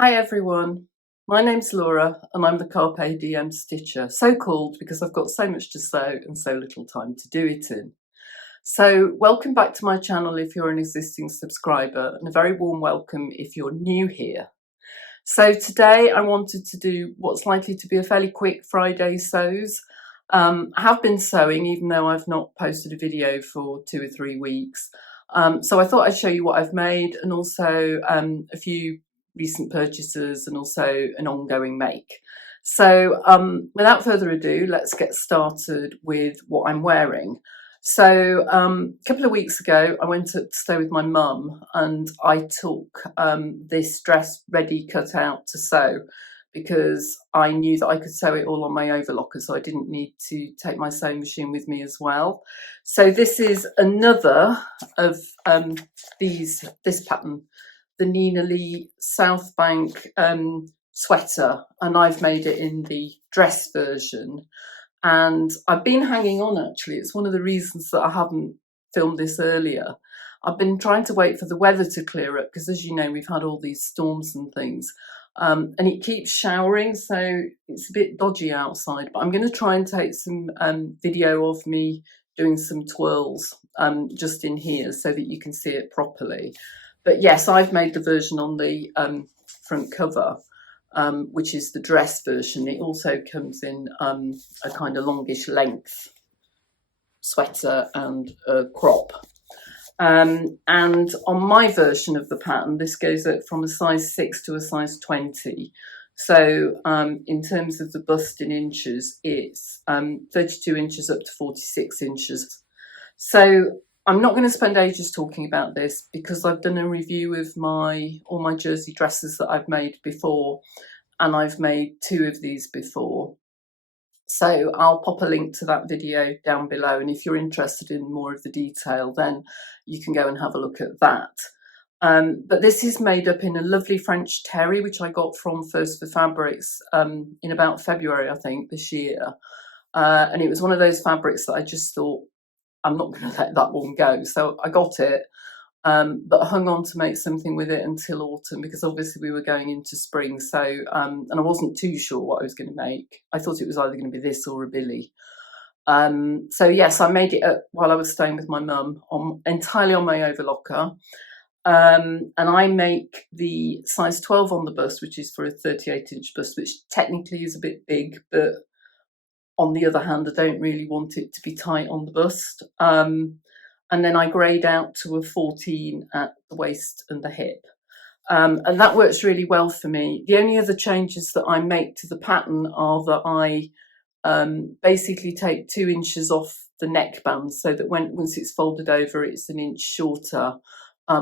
Hi everyone, my name's Laura and I'm the Carpe Diem Stitcher, so called because I've got so much to sew and so little time to do it in. So welcome back to my channel if you're an existing subscriber, and a very warm welcome if you're new here. So today I wanted to do what's likely to be a fairly quick Friday sews. I have been sewing even though I've not posted a video for 2 or 3 weeks. So I thought I'd show you what I've made, and also a few recent purchases and also an ongoing make. So without further ado, let's get started with what I'm wearing. So a couple of weeks ago, I went to stay with my mum, and I took this dress ready cut out to sew because I knew that I could sew it all on my overlocker, so I didn't need to take my sewing machine with me as well. So this is another of this pattern, the Nina Lee Southbank sweater, and I've made it in the dress version. And I've been hanging on, actually. It's one of the reasons that I haven't filmed this earlier. I've been trying to wait for the weather to clear up because, as you know, we've had all these storms and things. And it keeps showering, so it's a bit dodgy outside. But I'm going to try and take some video of me doing some twirls just in here so that you can see it properly. But yes, I've made the version on the front cover, which is the dress version. It also comes in a kind of longish length sweater and a crop. And on my version of the pattern, this goes up from a size 6 to a size 20. So in terms of the bust in inches, it's 32 inches up to 46 inches. So I'm not going to spend ages talking about this because I've done a review of all my jersey dresses that I've made before, and I've made 2 of these before. So I'll pop a link to that video down below, and if you're interested in more of the detail, then you can go and have a look at that. But this is made up in a lovely French terry, which I got from First for Fabrics in about February, I think, this year. And it was one of those fabrics that I just thought, I'm not going to let that one go. So I got it, but hung on to make something with it until autumn, because obviously we were going into spring. So, and I wasn't too sure what I was going to make. I thought it was either going to be this or a Billie. So yes, I made it up while I was staying with my mum entirely on my overlocker. And I make the size 12 on the bust, which is for a 38-inch bust, which technically is a bit big, but on the other hand, I don't really want it to be tight on the bust. And then I grade out to a 14 at the waist and the hip. And that works really well for me. The only other changes that I make to the pattern are that I basically take 2 inches off the neckband, so that once it's folded over, it's an inch shorter.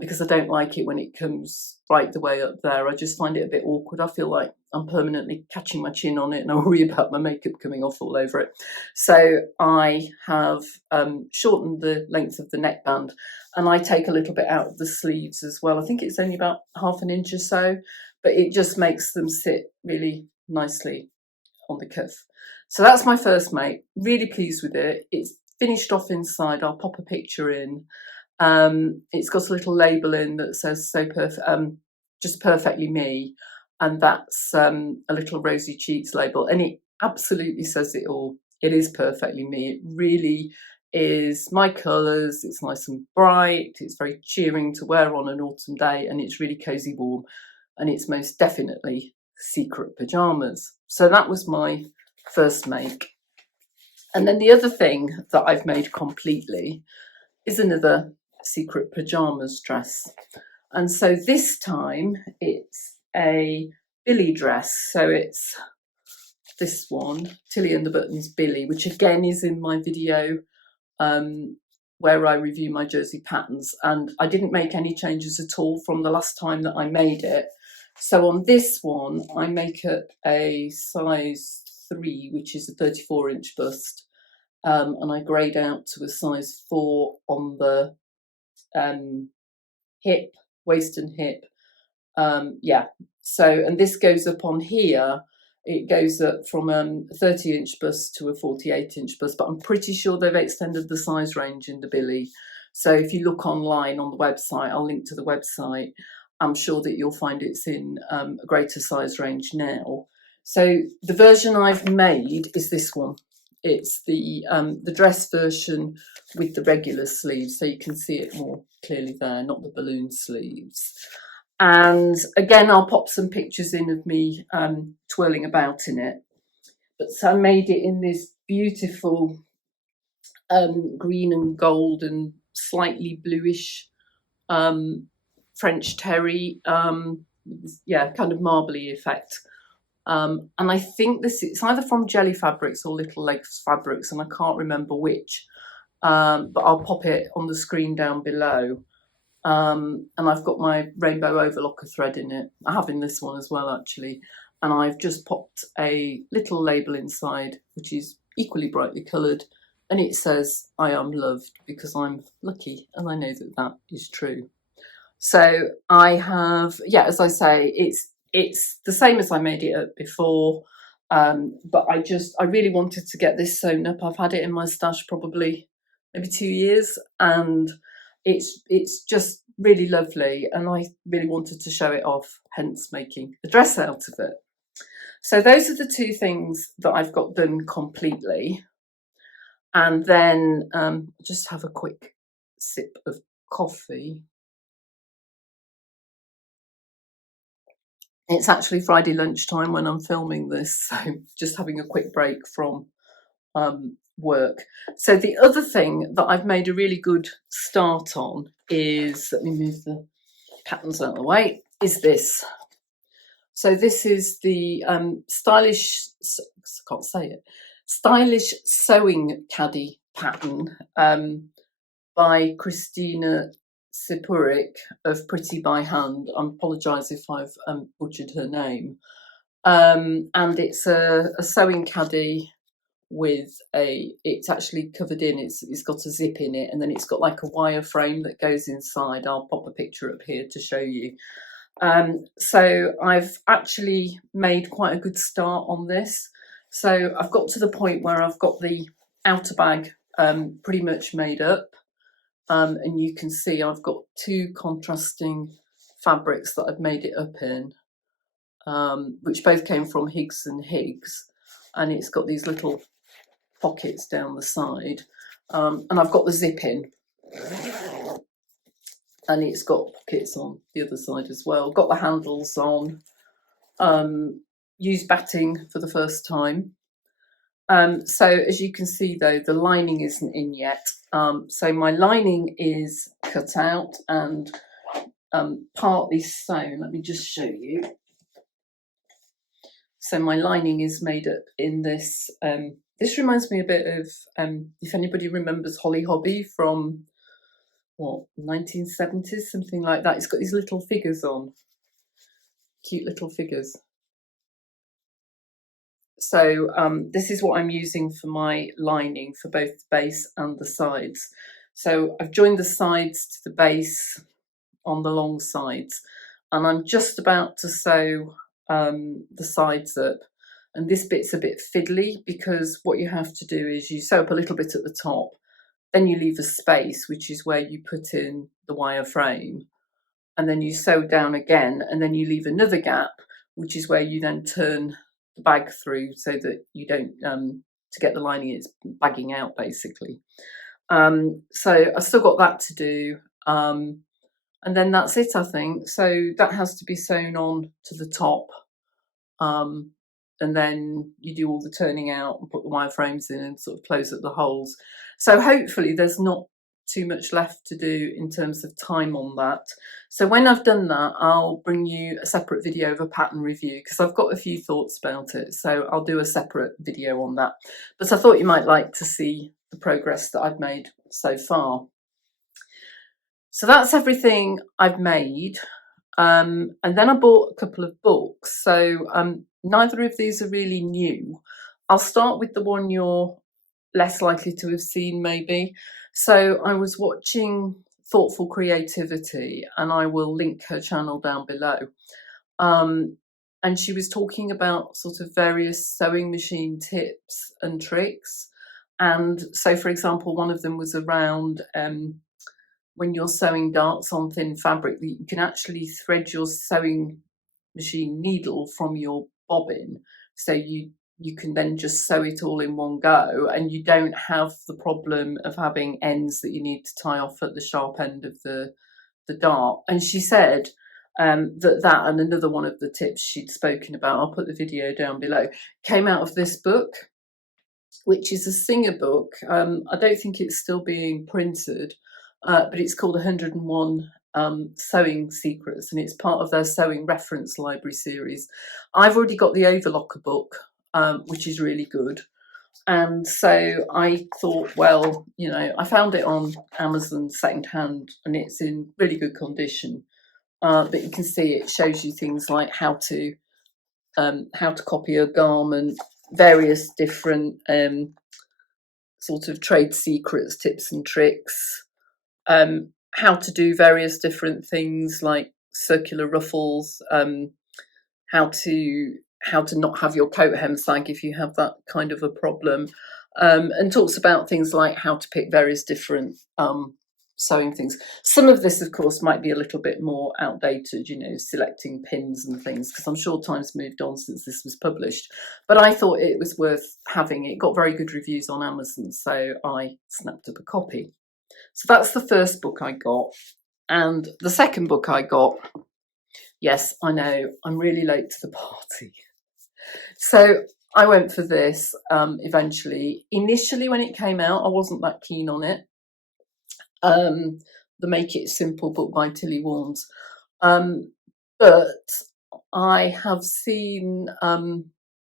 Because I don't like it when it comes right the way up there. I just find it a bit awkward. I feel like I'm permanently catching my chin on it, and I worry about my makeup coming off all over it. So I have shortened the length of the neckband, and I take a little bit out of the sleeves as well. I think it's only about ½ an inch or so, but it just makes them sit really nicely on the cuff. So that's my first make. Really pleased with it. It's finished off inside. I'll pop a picture in. It's got a little label in that says just perfectly me, and that's a little rosy cheeks label, and it absolutely says it all. It is perfectly me. It really is my colours. It's nice and bright. It's very cheering to wear on an autumn day, and it's really cozy warm, and it's most definitely secret pyjamas. So that was my first make. And then the other thing that I've made completely is another secret pyjamas dress, and so this time it's a Billie dress. So it's this one, Tilly and the Buttons Billie, which again is in my video where I review my jersey patterns, and I didn't make any changes at all from the last time that I made it. So on this one I make up a size 3, which is a 34-inch bust, and I grade out to a size 4 on the hip, waist and hip. Yeah, so, and this goes up on here, it goes up from a 30-inch bust to a 48-inch bust, but I'm pretty sure they've extended the size range in the Billie. So if you look online on the website, I'll link to the website, I'm sure that you'll find it's in a greater size range now. So the version I've made is this one. It's the dress version with the regular sleeves, so you can see it more clearly there, not the balloon sleeves. And again, I'll pop some pictures in of me twirling about in it. But so I made it in this beautiful green and gold and slightly bluish French terry, yeah, kind of marbly effect. And I think it's either from Jelly Fabrics or Little Legs Fabrics, and I can't remember which. But I'll pop it on the screen down below. And I've got my rainbow overlocker thread in it. I have in this one as well, actually. And I've just popped a little label inside, which is equally brightly coloured. And it says, I am loved, because I'm lucky. And I know that that is true. So I have, yeah, as I say, it's the same as I made it up before. But I really wanted to get this sewn up. I've had it in my stash probably maybe 2 years, and it's just really lovely, and I really wanted to show it off, hence making a dress out of it. So those are the two things that I've got done completely. And then just have a quick sip of coffee. It's actually Friday lunchtime when I'm filming this, so just having a quick break from work. So the other thing that I've made a really good start on is, let me move the patterns out of the way, is this. So this is the stylish, I can't say it, stylish sewing caddy pattern by Christina Sipurik of Pretty by Hand. I apologise if I've butchered her name. And it's a sewing caddy with it's actually covered in, it's got a zip in it, and then it's got like a wire frame that goes inside. I'll pop a picture up here to show you. So I've actually made quite a good start on this. So I've got to the point where I've got the outer bag pretty much made up. And you can see I've got two contrasting fabrics that I've made it up in, which both came from Higgs and Higgs. And it's got these little pockets down the side. And I've got the zip in. And it's got pockets on the other side as well. Got the handles on. Used batting for the first time. So as you can see, though, the lining isn't in yet. So my lining is cut out and partly sewn. Let me just show you. So my lining is made up in this. This reminds me a bit of, if anybody remembers Holly Hobby from, what, 1970s, something like that. It's got these little figures on, cute little figures. So this is what I'm using for my lining for both the base and the sides. So I've joined the sides to the base on the long sides, and I'm just about to sew the sides up. And this bit's a bit fiddly, because what you have to do is you sew up a little bit at the top, then you leave a space, which is where you put in the wire frame, and then you sew down again, and then you leave another gap, which is where you then turn the bag through so that you don't, to get the lining, it's bagging out basically. So I've still got that to do. And then that's it, I think. So that has to be sewn on to the top. And then you do all the turning out and put the wireframes in and sort of close up the holes. So hopefully there's not too much left to do in terms of time on that. So when I've done that, I'll bring you a separate video of a pattern review, because I've got a few thoughts about it. So I'll do a separate video on that. But I thought you might like to see the progress that I've made so far. So that's everything I've made. And then I bought a couple of books. So neither of these are really new. I'll start with the one you're less likely to have seen, maybe. So I was watching Thoughtful Creativity, and I will link her channel down below. And she was talking about sort of various sewing machine tips and tricks. And so, for example, one of them was around when you're sewing darts on thin fabric, that you can actually thread your sewing machine needle from your bobbin, so you can then just sew it all in one go, and you don't have the problem of having ends that you need to tie off at the sharp end of the dart. And she said that and another one of the tips she'd spoken about, I'll put the video down below, came out of this book, which is a Singer book. I don't think it's still being printed, but it's called 101 Sewing Secrets, and it's part of their Sewing Reference Library series. I've already got the Overlocker book, which is really good. And so I thought, well, you know, I found it on Amazon secondhand, and it's in really good condition. But you can see it shows you things like how to copy a garment, various different sort of trade secrets, tips and tricks, how to do various different things like circular ruffles, how to not have your coat hem sag if you have that kind of a problem, and talks about things like how to pick various different sewing things. Some of this, of course, might be a little bit more outdated, you know, selecting pins and things, because I'm sure time's moved on since this was published. But I thought it was worth having. It got very good reviews on Amazon, so I snapped up a copy. So that's the first book I got. And the second book I got, yes, I know, I'm really late to the party. So I went for this eventually. Initially, when it came out, I wasn't that keen on it. The Make It Simple book by Tilly Warnes. But I have seen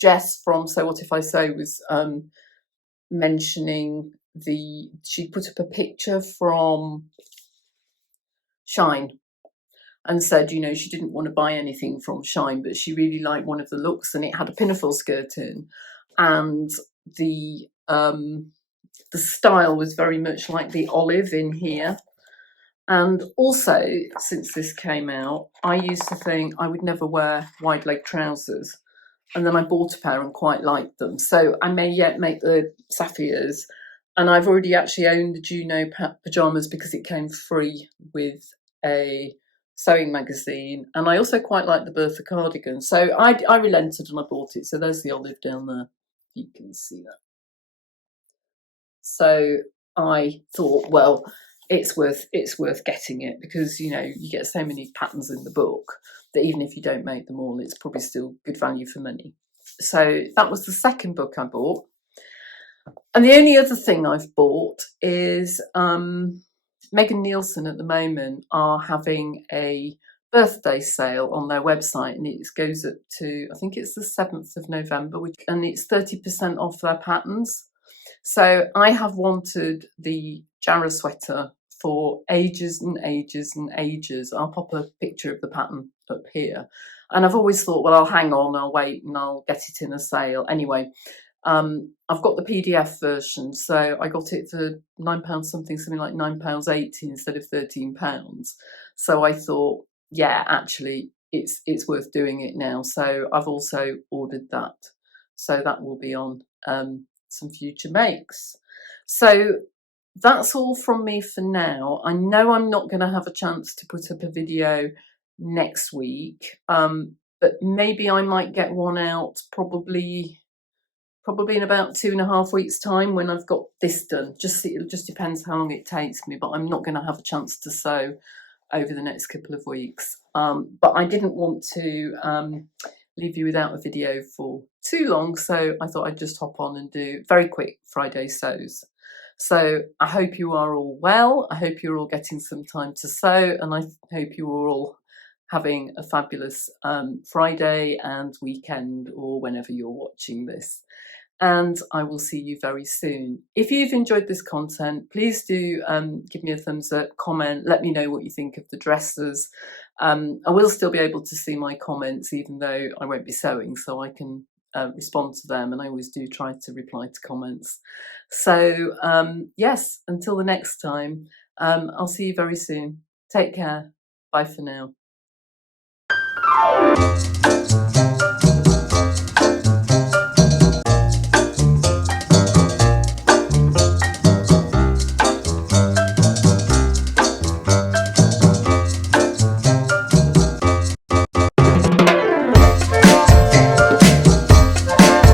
Jess from So What If I Sew was mentioning she put up a picture from Shine and said, you know, she didn't want to buy anything from Shine, but she really liked one of the looks, and it had a pinafore skirt in, and the style was very much like the olive in here. And also, since this came out, I used to think I would never wear wide leg trousers, and then I bought a pair and quite liked them. So I may yet make the Sapphires, and I've already actually owned the Juno pyjamas because it came free with a sewing magazine, and I also quite like the Bertha cardigan. So I relented and I bought it. So there's the olive down there. You can see that. So I thought, well, it's worth getting it, because, you know, you get so many patterns in the book that even if you don't make them all, it's probably still good value for money. So that was the second book I bought. And the only other thing I've bought is Megan Nielsen at the moment are having a birthday sale on their website, and it goes up to, I think it's the 7th of November, and it's 30% off their patterns. So I have wanted the Jarrah sweater for ages and ages and ages. I'll pop a picture of the pattern up here. And I've always thought, well, I'll hang on, I'll wait, and I'll get it in a sale. Anyway, I've got the PDF version, so I got it for £9 something like £9.80 instead of £13. So I thought, yeah, actually, it's worth doing it now. So I've also ordered that. So that will be on some future makes. So that's all from me for now. I know I'm not going to have a chance to put up a video next week, but maybe I might get one out probably in about 2.5 weeks' time when I've got this done. It just depends how long it takes me, but I'm not going to have a chance to sew over the next couple of weeks. But I didn't want to leave you without a video for too long, so I thought I'd just hop on and do very quick Friday sews. So I hope you are all well. I hope you're all getting some time to sew, and I hope you're all having a fabulous Friday and weekend, or whenever you're watching this. And I will see you very soon. If you've enjoyed this content, please do give me a thumbs up, comment, let me know what you think of the dresses. I will still be able to see my comments even though I won't be sewing, so I can respond to them, and I always do try to reply to comments. So yes, until the next time, I'll see you very soon. Take care. Bye for now.